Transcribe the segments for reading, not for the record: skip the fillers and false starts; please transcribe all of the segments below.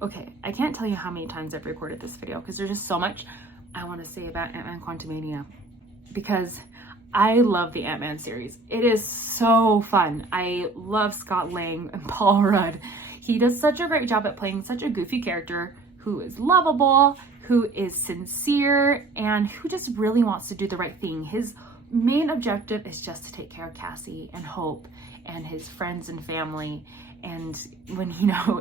Okay, I can't tell you how many times I've recorded this video because there's just so much I want to say about Ant-Man Quantumania, because I love the Ant-Man series. It is so fun. I love Scott Lang and Paul Rudd. He does such a great job at playing such a goofy character who is lovable, who is sincere, and who just really wants to do the right thing. His main objective is just to take care of Cassie and Hope and his friends and family. And when,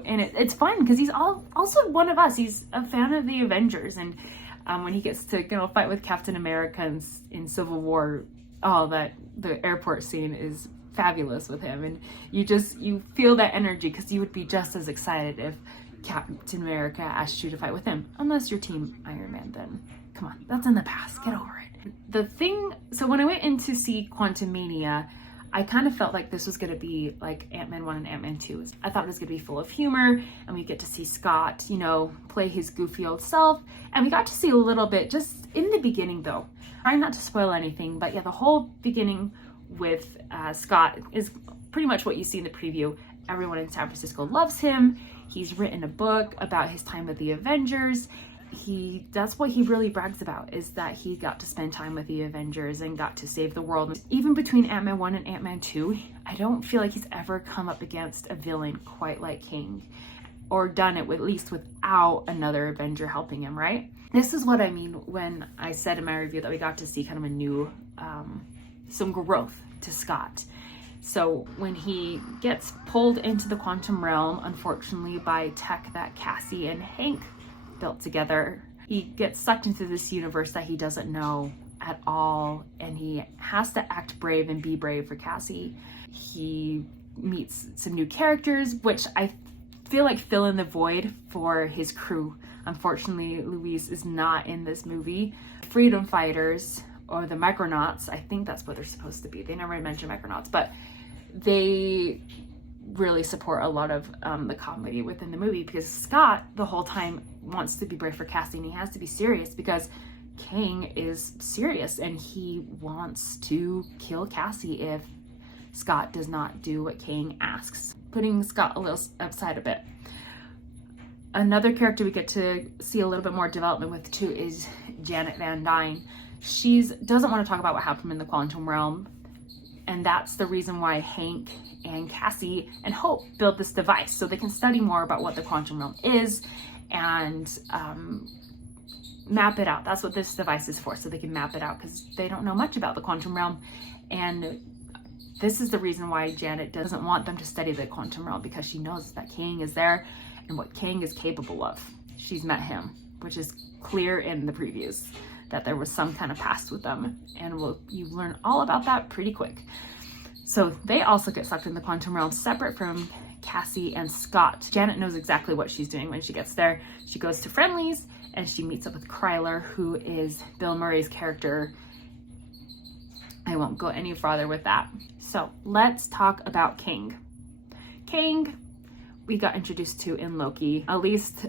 and it's fun because he's also one of us. He's a fan of the Avengers, and when he gets to fight with Captain America in Civil War, the airport scene is fabulous with him, and you feel that energy because you would be just as excited if Captain America asked you to fight with him. Unless you're Team Iron Man, then come on, that's in the past. Get over it. So when I went in to see Quantumania, I kind of felt like this was going to be like Ant-Man 1 and Ant-Man 2. I thought it was going to be full of humor, and we get to see Scott, play his goofy old self. And we got to see a little bit just in the beginning, though. Trying not to spoil anything, but yeah, the whole beginning with Scott is pretty much what you see in the preview. Everyone in San Francisco loves him. He's written a book about his time with the Avengers. That's what he really brags about, is that he got to spend time with the Avengers and got to save the world. Even between Ant-Man 1 and Ant-Man 2, I don't feel like he's ever come up against a villain quite like King, or done it at least without another Avenger helping him, right? This is what I mean when I said in my review that we got to see kind of a new, some growth to Scott. So when he gets pulled into the quantum realm, unfortunately by tech that Cassie and Hank built together, he gets sucked into this universe that he doesn't know at all, and he has to act brave and be brave for Cassie. He meets some new characters, which I feel like fill in the void for his crew. Unfortunately, Luis is not in this movie. Freedom Fighters, or the Micronauts, I think that's what they're supposed to be. They never mention Micronauts, but they really support a lot of the comedy within the movie, because Scott the whole time wants to be brave for Cassie, and he has to be serious because King is serious and he wants to kill Cassie if Scott does not do what King asks, putting Scott a little upside a bit. Another character we get to see a little bit more development with too is Janet Van Dyne. She doesn't want to talk about what happened in the quantum realm, and that's the reason why Hank and Cassie and Hope built this device, so they can study more about what the quantum realm is and map it out. That's what this device is for, so they can map it out, because they don't know much about the quantum realm. And this is the reason why Janet doesn't want them to study the quantum realm, because she knows that King is there and what King is capable of. She's met him, which is clear in the previews that there was some kind of past with them, and you learn all about that pretty quick. So they also get sucked in the quantum realm, separate from Cassie and Scott. Janet knows exactly what she's doing when she gets there. She goes to Friendly's and she meets up with Kryler, who is Bill Murray's character. I won't go any farther with that. So let's talk about King. King, we got introduced to in Loki, at least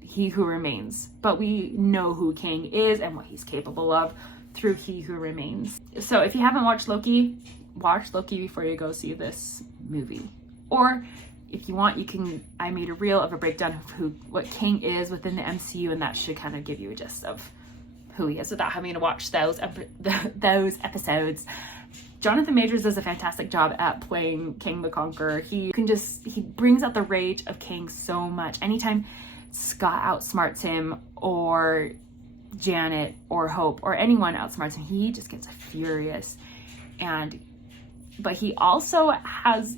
He Who Remains. But we know who King is and what he's capable of through He Who Remains. So if you haven't watched Loki, watch Loki before you go see this movie. Or if you want, I made a reel of a breakdown of what King is within the MCU, and that should kind of give you a gist of who he is without having to watch those episodes. Jonathan Majors does a fantastic job at playing King the Conqueror. He brings out the rage of King so much. Anytime Scott outsmarts him, or Janet or Hope or anyone outsmarts him, he just gets furious. But he also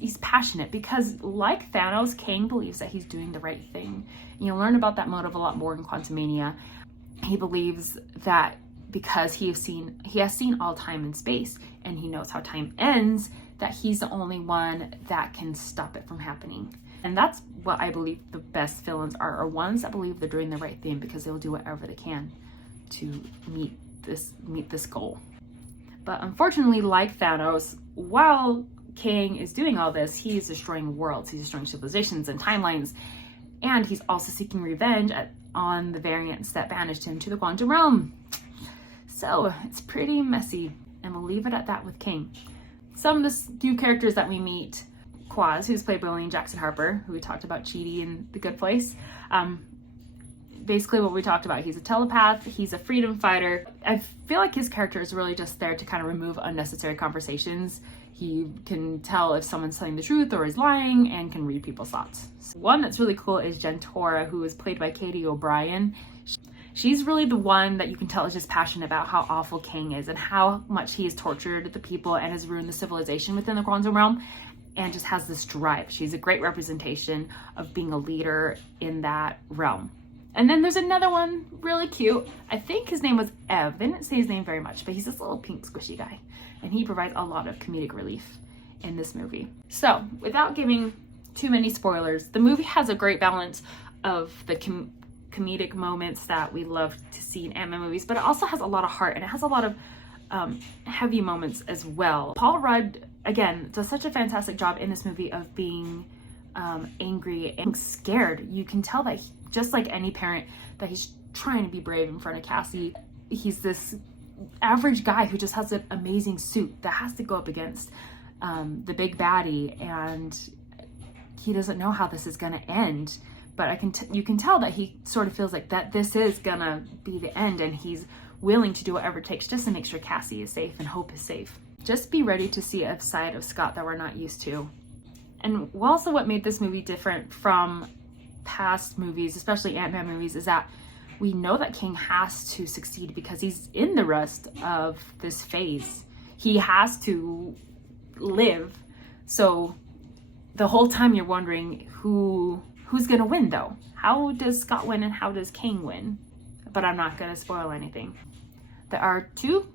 he's passionate, because like Thanos, King believes that he's doing the right thing. You'll learn about that motive a lot more in Quantumania. He believes that because he has seen all time and space, and he knows how time ends, that he's the only one that can stop it from happening. And that's what I believe the best villains are ones that believe they're doing the right thing, because they'll do whatever they can to meet this goal. But unfortunately, like Thanos, while King is doing all this, he is destroying worlds, he's destroying civilizations and timelines, and he's also seeking revenge on the variants that banished him to the quantum realm. So it's pretty messy, and we'll leave it at that with King. Some of the new characters that we meet: Quaz, who's played by William Jackson Harper, who we talked about Chidi in The Good Place. Basically what we talked about, he's a telepath, he's a freedom fighter. I feel like his character is really just there to kind of remove unnecessary conversations. He can tell if someone's telling the truth or is lying and can read people's thoughts. So one that's really cool is Jentora, who is played by Katie O'Brien. She's really the one that you can tell is just passionate about how awful Kang is and how much he has tortured the people and has ruined the civilization within the quantum realm, and just has this drive. She's a great representation of being a leader in that realm. And then there's another one, really cute. I think his name was Ev. They didn't say his name very much, but he's this little pink squishy guy. And he provides a lot of comedic relief in this movie. So, without giving too many spoilers, the movie has a great balance of the comedic moments that we love to see in Ant-Man movies, but it also has a lot of heart and it has a lot of heavy moments as well. Paul Rudd, again, does such a fantastic job in this movie of being angry and scared. You can tell that just like any parent, that he's trying to be brave in front of Cassie. He's this average guy who just has an amazing suit that has to go up against the big baddie, and he doesn't know how this is going to end, but you can tell that he sort of feels like that this is gonna be the end, and he's willing to do whatever it takes just to make sure Cassie is safe and Hope is safe. Just be ready to see a side of Scott that we're not used to. And also what made this movie different from past movies, especially Ant-Man movies, is that we know that Kang has to succeed because he's in the rest of this phase. He has to live. So the whole time you're wondering who's gonna win though? How does Scott win and how does Kang win? But I'm not gonna spoil anything. There are two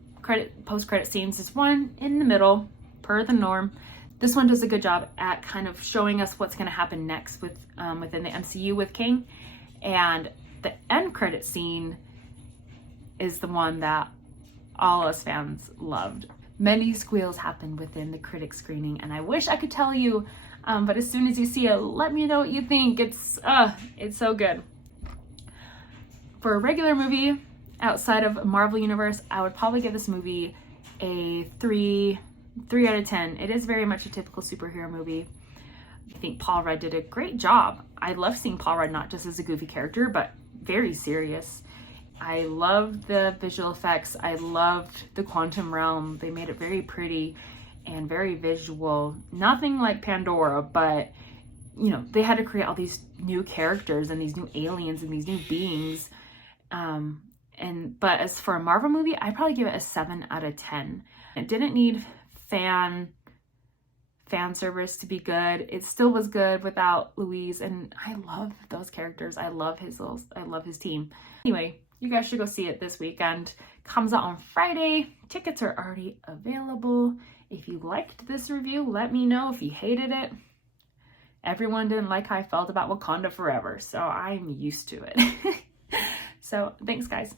post-credit scenes. There's one in the middle, per the norm. This one does a good job at kind of showing us what's going to happen next with within the MCU with Kang, and the end credit scene is the one that all us fans loved. Many squeals happened within the critic screening, and I wish I could tell you, but as soon as you see it, let me know what you think. It's so good. For a regular movie outside of Marvel Universe, I would probably give this movie a 3 out of 10. It is very much a typical superhero movie. I think Paul Rudd did a great job. I love seeing Paul Rudd not just as a goofy character, but very serious. I loved the visual effects. I loved the quantum realm. They made it very pretty and very visual. Nothing like Pandora, but you know, they had to create all these new characters and these new aliens and these new beings. But as for a Marvel movie, I'd probably give it a 7 out of 10. It didn't need fan service to be good. It still was good without Louise, and I love those characters. I love his team. Anyway, you guys should go see it this weekend. Comes out on Friday. Tickets are already available. If you liked this review, let me know. If you hated it, everyone didn't like how I felt about Wakanda Forever, so I'm used to it. So thanks guys.